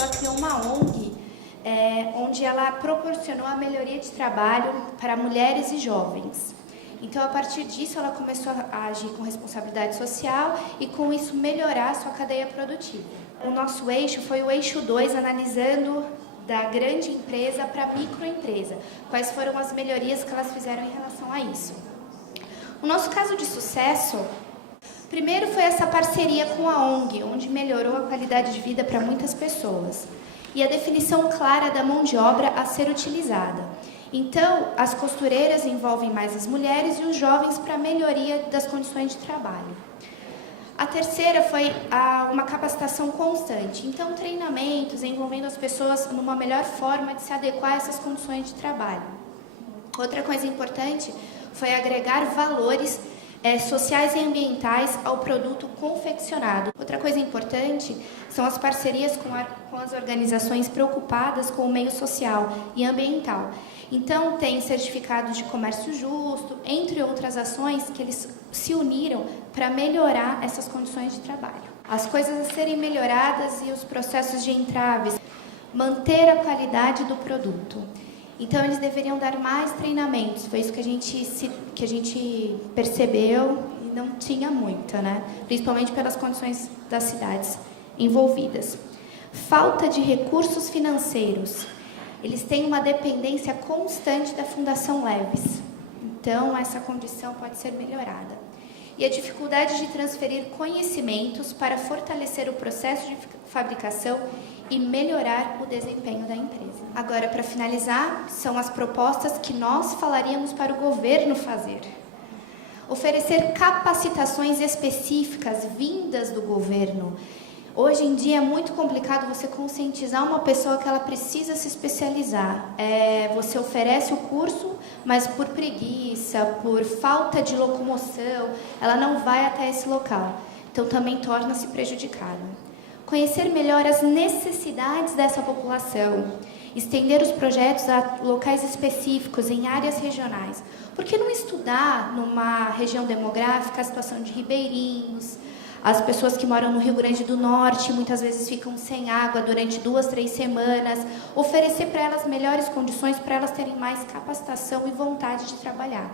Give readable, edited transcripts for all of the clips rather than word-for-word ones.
ela criou uma ONG onde ela proporcionou a melhoria de trabalho para mulheres e jovens. Então, a partir disso, ela começou a agir com responsabilidade social e, com isso, melhorar a sua cadeia produtiva. O nosso eixo foi o eixo 2, analisando da grande empresa para a microempresa, quais foram as melhorias que elas fizeram em relação a isso. O nosso caso de sucesso, primeiro foi essa parceria com a ONG, onde melhorou a qualidade de vida para muitas pessoas, e a definição clara da mão de obra a ser utilizada. Então, as costureiras envolvem mais as mulheres e os jovens para a melhoria das condições de trabalho. A terceira foi uma capacitação constante, então treinamentos envolvendo as pessoas numa melhor forma de se adequar a essas condições de trabalho. Outra coisa importante foi agregar valores sociais e ambientais ao produto confeccionado. Outra coisa importante são as parcerias com as organizações preocupadas com o meio social e ambiental. Então, tem certificados de comércio justo, entre outras ações que eles se uniram para melhorar essas condições de trabalho. As coisas a serem melhoradas e os processos de entraves, manter a qualidade do produto. Então, eles deveriam dar mais treinamentos, foi isso que a gente percebeu e não tinha muita, né? Principalmente pelas condições das cidades envolvidas. Falta de recursos financeiros. Eles têm uma dependência constante da Fundação Leves, então essa condição pode ser melhorada. E a dificuldade de transferir conhecimentos para fortalecer o processo de fabricação e melhorar o desempenho da empresa. Agora, para finalizar, são as propostas que nós falaríamos para o governo fazer. Oferecer capacitações específicas vindas do governo. Hoje em dia é muito complicado você conscientizar uma pessoa que ela precisa se especializar. Você oferece o curso, mas por preguiça, por falta de locomoção, ela não vai até esse local. Então também torna-se prejudicada. Conhecer melhor as necessidades dessa população. Estender os projetos a locais específicos, em áreas regionais. Por que não estudar numa região demográfica a situação de ribeirinhos? As pessoas que moram no Rio Grande do Norte muitas vezes ficam sem água durante 2, 3 semanas. Oferecer para elas melhores condições para elas terem mais capacitação e vontade de trabalhar.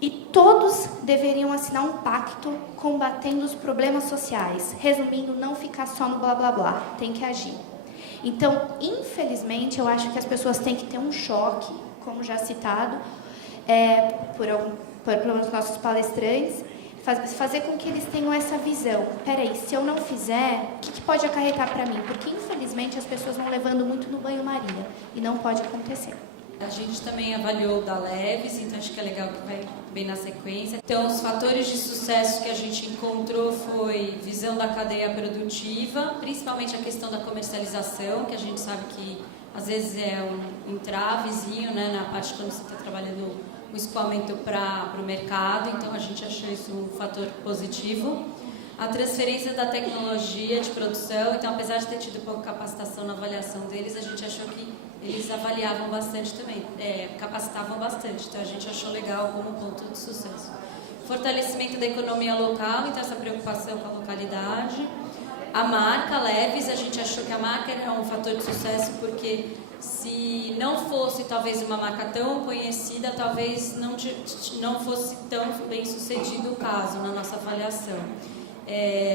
E todos deveriam assinar um pacto combatendo os problemas sociais. Resumindo, não ficar só no blá blá blá, tem que agir. Então, infelizmente, eu acho que as pessoas têm que ter um choque, como já citado, pelos nossos palestrantes, fazer com que eles tenham essa visão. Peraí, se eu não fizer, o que pode acarretar para mim? Porque, infelizmente, as pessoas vão levando muito no banho-maria e não pode acontecer. A gente também avaliou o da Leves, então acho que é legal que vai bem na sequência. Então, os fatores de sucesso que a gente encontrou foi visão da cadeia produtiva, principalmente a questão da comercialização, que a gente sabe que às vezes é um entravezinho, né, na parte quando você está trabalhando o escoamento para o mercado, então a gente achou isso um fator positivo. A transferência da tecnologia de produção, então apesar de ter tido pouca capacitação na avaliação deles, a gente achou que eles avaliavam bastante também, capacitavam bastante, então a gente achou legal como ponto de sucesso. Fortalecimento da economia local, então essa preocupação com a localidade. A marca Leves, a gente achou que a marca era um fator de sucesso porque se não fosse talvez uma marca tão conhecida, talvez não fosse tão bem sucedido o caso na nossa avaliação.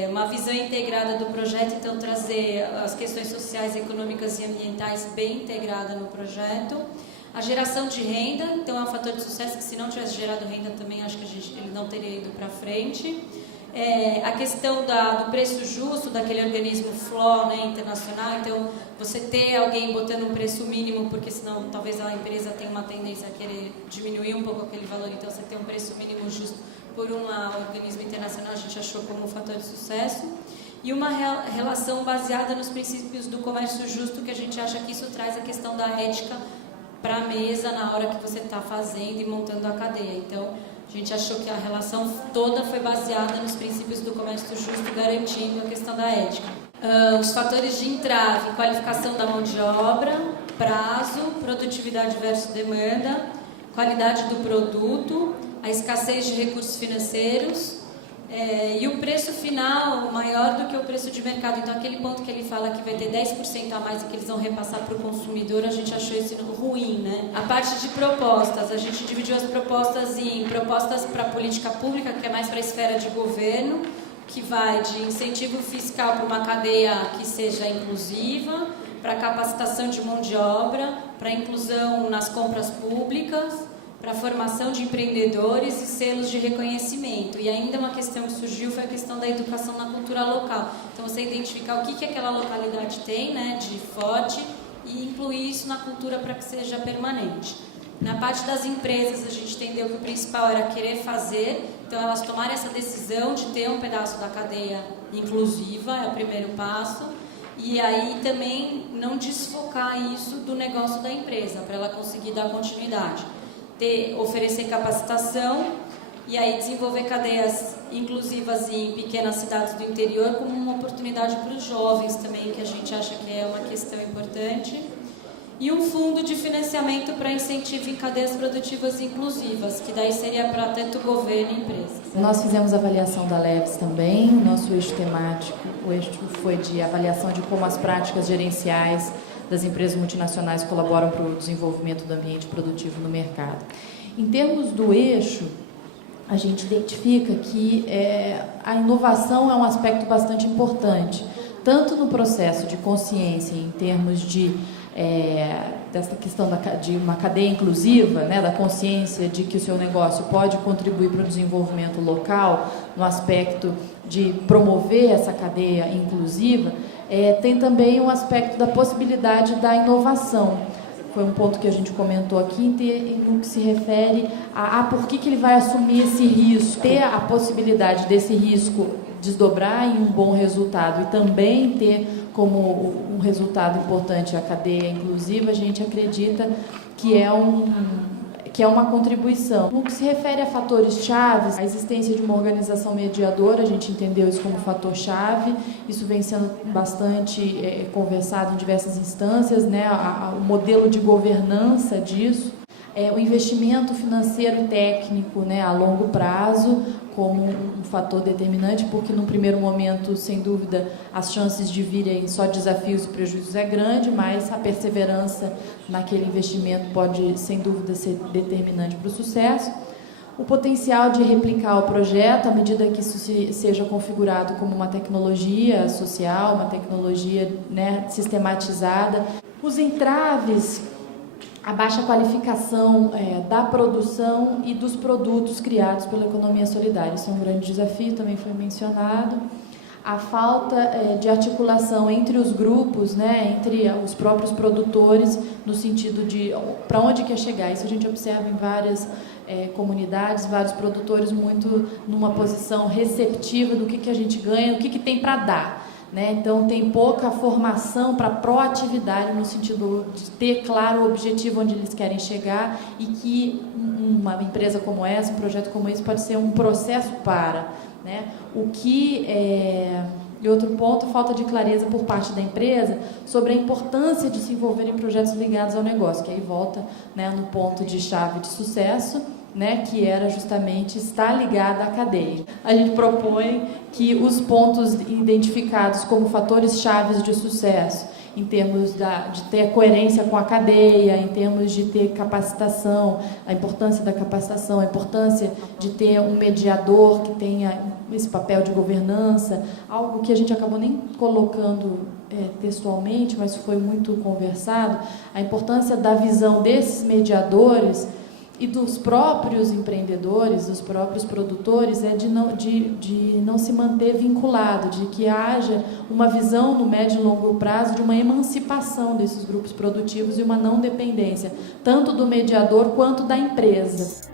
Uma visão integrada do projeto, então trazer as questões sociais, econômicas e ambientais bem integrada no projeto. A geração de renda, então é um fator de sucesso que se não tivesse gerado renda também acho que ele não teria ido para frente. A questão do preço justo daquele organismo FLO, né, internacional, então você ter alguém botando um preço mínimo, porque senão talvez a empresa tenha uma tendência a querer diminuir um pouco aquele valor, então você ter um preço mínimo justo por um organismo internacional a gente achou como um fator de sucesso. E uma relação baseada nos princípios do comércio justo, que a gente acha que isso traz a questão da ética para a mesa na hora que você está fazendo e montando a cadeia. Então, a gente achou que a relação toda foi baseada nos princípios do comércio justo, garantindo a questão da ética. Os fatores de entrave, qualificação da mão de obra, prazo, produtividade versus demanda, qualidade do produto, a escassez de recursos financeiros, E o preço final maior do que o preço de mercado. Então, aquele ponto que ele fala que vai ter 10% a mais e que eles vão repassar para o consumidor, a gente achou isso ruim, né? A parte de propostas, a gente dividiu as propostas em propostas para política pública, que é mais para a esfera de governo, que vai de incentivo fiscal para uma cadeia que seja inclusiva, para capacitação de mão de obra, para inclusão nas compras públicas, para a formação de empreendedores e selos de reconhecimento. E ainda uma questão que surgiu foi a questão da educação na cultura local. Então, você identificar o que aquela localidade tem, né, de forte e incluir isso na cultura para que seja permanente. Na parte das empresas, a gente entendeu que o principal era querer fazer, então elas tomarem essa decisão de ter um pedaço da cadeia inclusiva, é o primeiro passo, e aí também não desfocar isso do negócio da empresa, para ela conseguir dar continuidade. Oferecer capacitação e aí desenvolver cadeias inclusivas em pequenas cidades do interior como uma oportunidade para os jovens também, que a gente acha que é uma questão importante. E um fundo de financiamento para incentivo em cadeias produtivas inclusivas, que daí seria para tanto governo e empresas. Nós fizemos avaliação da Leves também, o nosso eixo temático, o eixo foi de avaliação de como as práticas gerenciais das empresas multinacionais colaboram para o desenvolvimento do ambiente produtivo no mercado. Em termos do eixo, a gente identifica que a inovação é um aspecto bastante importante, tanto no processo de consciência, em termos de dessa questão de uma cadeia inclusiva, né, da consciência de que o seu negócio pode contribuir para o desenvolvimento local, no aspecto de promover essa cadeia inclusiva, tem também um aspecto da possibilidade da inovação. Foi um ponto que a gente comentou aqui, no que se refere a por que ele vai assumir esse risco, ter a possibilidade desse risco desdobrar em um bom resultado e também ter como um resultado importante a cadeia inclusiva, a gente acredita que é uma contribuição. No que se refere a fatores chaves, a existência de uma organização mediadora, a gente entendeu isso como fator chave, isso vem sendo bastante conversado em diversas instâncias, né? O modelo de governança disso, o investimento financeiro técnico, né, a longo prazo, como um fator determinante, porque no primeiro momento, sem dúvida, as chances de virem só desafios e prejuízos é grande, mas a perseverança naquele investimento pode, sem dúvida, ser determinante para o sucesso. O potencial de replicar o projeto, à medida que isso seja configurado como uma tecnologia social, uma tecnologia, né, sistematizada. Os entraves, a baixa qualificação da produção e dos produtos criados pela economia solidária. Isso é um grande desafio, também foi mencionado. A falta de articulação entre os grupos, né, entre os próprios produtores, no sentido de para onde quer chegar. Isso a gente observa em várias comunidades, vários produtores muito numa posição receptiva do que a gente ganha, o que tem para dar. Né? Então, tem pouca formação para proatividade, no sentido de ter claro o objetivo onde eles querem chegar e que uma empresa como essa, um projeto como esse, pode ser um processo para. Né? E outro ponto, falta de clareza por parte da empresa sobre a importância de se envolver em projetos ligados ao negócio, que aí volta, né, no ponto de chave de sucesso, né, que era justamente estar ligada à cadeia. A gente propõe que os pontos identificados como fatores chaves de sucesso, em termos de ter coerência com a cadeia, em termos de ter capacitação, a importância da capacitação, a importância de ter um mediador que tenha esse papel de governança, algo que a gente acabou nem colocando textualmente, mas foi muito conversado, a importância da visão desses mediadores e dos próprios empreendedores, dos próprios produtores, de não se manter vinculado, de que haja uma visão no médio e longo prazo de uma emancipação desses grupos produtivos e uma não dependência, tanto do mediador quanto da empresa.